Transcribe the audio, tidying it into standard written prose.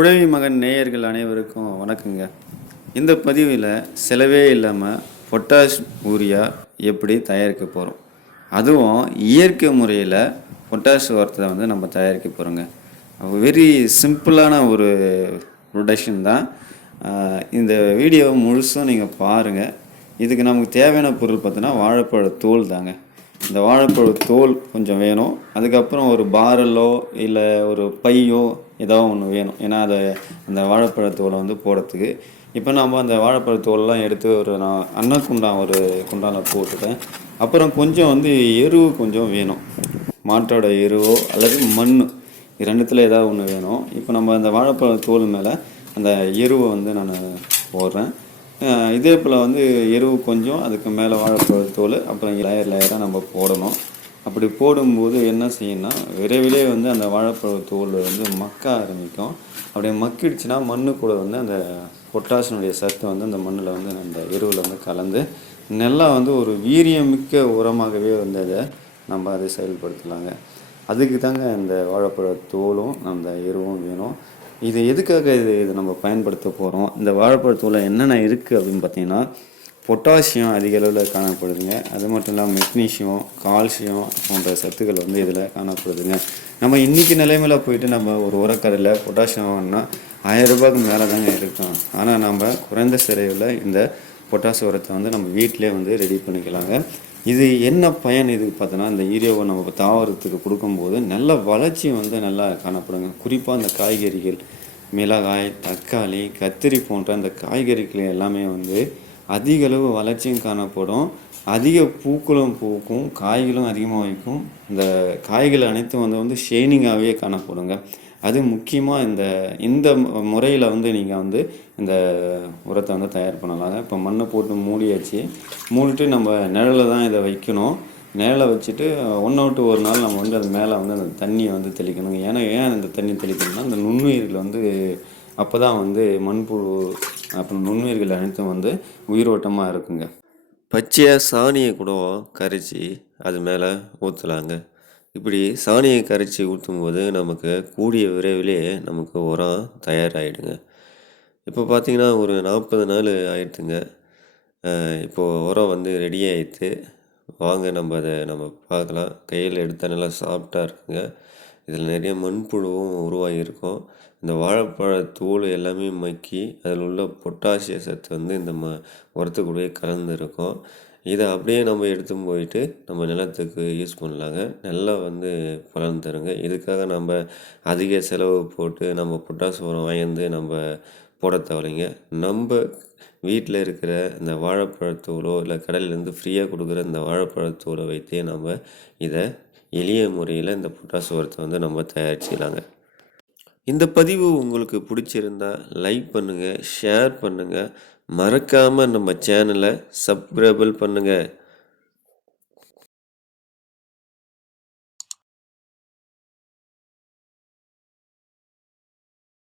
உழவி மகன் நேயர்கள் அனைவருக்கும் வணக்கங்க. இந்த பதிவில் செலவே இல்லாமல் பொட்டாஷ் யூரியா எப்படி தயாரிக்க போகிறோம், அதுவும் இயற்கை முறையில் பொட்டாஷ் உரத்தை வந்து நம்ம தயாரிக்க போகிறோங்க. வெரி சிம்பிளான ஒரு ப்ரொடக்ஷன் தான். இந்த வீடியோவை முழுசும் நீங்கள் பாருங்கள். இதுக்கு நமக்கு தேவையான பொருள் பார்த்தோன்னா வாழைப்பழ தோல் தாங்க. இந்த வாழைப்பழ தோல் கொஞ்சம் வேணும். அதுக்கப்புறம் ஒரு பாரலோ இல்லை ஒரு பையோ ஏதோ ஒன்று வேணும். ஏன்னா அதை அந்த வாழைப்பழத்தோலை வந்து போடுறதுக்கு. இப்போ நம்ம அந்த வாழைப்பழத்தோலெலாம் எடுத்து நான் அன்னக்குண்டான் ஒரு குண்டானில் போட்டுட்டேன். அப்புறம் கொஞ்சம் வந்து எருவு கொஞ்சம் வேணும். மாட்டோட எருவோ அல்லது மண், ரெண்டுத்தில் ஏதாவது ஒன்று வேணும். இப்போ நம்ம அந்த வாழைப்பழத்தோல் மேலே அந்த எருவை வந்து நான் போடுறேன். இதே போல் வந்து எருவு கொஞ்சம், அதுக்கு மேலே வாழைப்பழத்தோல், அப்புறம் லேயராக நம்ம போடணும். அப்படி போடும்போது என்ன செய்யணும்னா, விரைவிலே வந்து அந்த வாழைப்பழத்தோல் வந்து மக்க ஆரம்பிக்கும். அப்படியே மக்கிடுச்சுன்னா மண்ணு கூட வந்து அந்த பொட்டாசினுடைய சத்து வந்து அந்த மண்ணில் வந்து அந்த எருவில் வந்து கலந்து நல்லா வந்து ஒரு வீரியமிக்க உரமாகவே வந்து அதை செயல்படுத்தலாங்க. அதுக்கு தாங்க இந்த வாழைப்பழத்தோலும் அந்த எருவும் வேணும். இது எதுக்காக இது நம்ம பயன்படுத்த போகிறோம், இந்த வாழைப்பழத்தோலில் என்னென்ன இருக்குது அப்படின்னு பார்த்தீங்கன்னா, பொட்டாசியம் அதிக அளவில் காணப்படுதுங்க. அது மட்டும் இல்லாமல் மெக்னீஷியம், கால்சியம் போன்ற சத்துக்கள் வந்து இதில் காணப்படுதுங்க. நம்ம இன்றைக்கி நிலைமையில் போயிட்டு நம்ம ஒரு உரக்கடையில் பொட்டாசியம் வாங்கினா 1000 ரூபாய்க்கு மேலே தாங்க இருக்கும். ஆனால் நம்ம குறைந்த செலவில் இந்த பொட்டாசியம் உரத்தை வந்து நம்ம வீட்டிலே வந்து ரெடி பண்ணிக்கலாங்க. இது என்ன பயன் இதுக்கு பார்த்தோன்னா, இந்த யூரியாவை நம்ம தாவரத்துக்கு கொடுக்கும்போது நல்ல வளர்ச்சி வந்து நல்லா காணப்படுங்க. குறிப்பாக அந்த காய்கறிகள், மிளகாய், தக்காளி, கத்திரி போன்ற அந்த காய்கறிகள் எல்லாமே வந்து அதிக அளவு வளர்ச்சியும் காணப்படும். அதிக பூக்களும் பூக்கும், காய்களும் அதிகமாக வைக்கும். இந்த காய்கள் அனைத்தும் வந்து ஷைனிங்காகவே காணப்படுங்க. அது முக்கியமாக இந்த முறையில் வந்து நீங்கள் வந்து இந்த உரத்தை வந்து தயார் பண்ணலாங்க. இப்போ மண்ணை போட்டு மூடியாச்சு. மூடிட்டு நம்ம நிழலில் தான் இதை வைக்கணும். நிழலை வச்சுட்டு 1 விட்டு 1 நாள் நம்ம வந்து அது மேலே வந்து அந்த தண்ணியை வந்து தெளிக்கணுங்க. ஏன் அந்த தண்ணி தெளிக்கணும்னா, அந்த நுண்ணுயிர்கள் வந்து அப்போ தான் வந்து மண்புழு அப்புறம் நுண்ணுயிர்கள் அனைத்தும் வந்து உயிரோட்டமாக இருக்குங்க. பச்சையாக சாணியை கூட கரைச்சி அது மேலே ஊற்றலாங்க. இப்படி சாணியை கரைச்சி ஊற்றும்போது நமக்கு கூடிய விரைவிலே நமக்கு உரம் தயாராகிடுங்க. இப்போ பார்த்திங்கன்னா ஒரு 40 நாள் ஆயிடுச்சுங்க. இப்போது உரம் வந்து ரெடி ஆகிடுது. வாங்க நம்ம பார்க்கலாம். கையில் எடுத்தால் நல்லா சாஃப்டாக இருக்குங்க. இதில் நிறைய மண்புழுவும் உருவாகியிருக்கும். இந்த வாழைப்பழத்தோல் எல்லாமே மக்கி அதில் உள்ள பொட்டாசிய சத்து வந்து இந்த உரத்துக்கூடவே கலந்துருக்கும். இதை அப்படியே நம்ம எடுத்துன்னு போயிட்டு நம்ம நிலத்துக்கு யூஸ் பண்ணலாங்க. நல்லா வந்து பலன் தருங்க. இதுக்காக நம்ம அதிக செலவு போட்டு நம்ம பொட்டாசு உரம் வாங்கி நம்ம போட தேவையில்லைங்க. நம்ம வீட்டில் இருக்கிற இந்த வாழைப்பழத்தோலோ இல்லை கடையிலேருந்து ஃப்ரீயாக கொடுக்குற இந்த வாழைப்பழத்தோலை வைத்தே நம்ம இதை எளிய முறையில் இந்த பொட்டாசு உரத்தை வந்து நம்ம தயாரிச்சிக்கலாங்க. இந்த பதிவு உங்களுக்கு பிடிச்சிருந்தா லைக் பண்ணுங்கள், ஷேர் பண்ணுங்கள், மறக்காமல் நம்ம சேனலை சப்ஸ்கிரைப் பண்ணுங்கள்.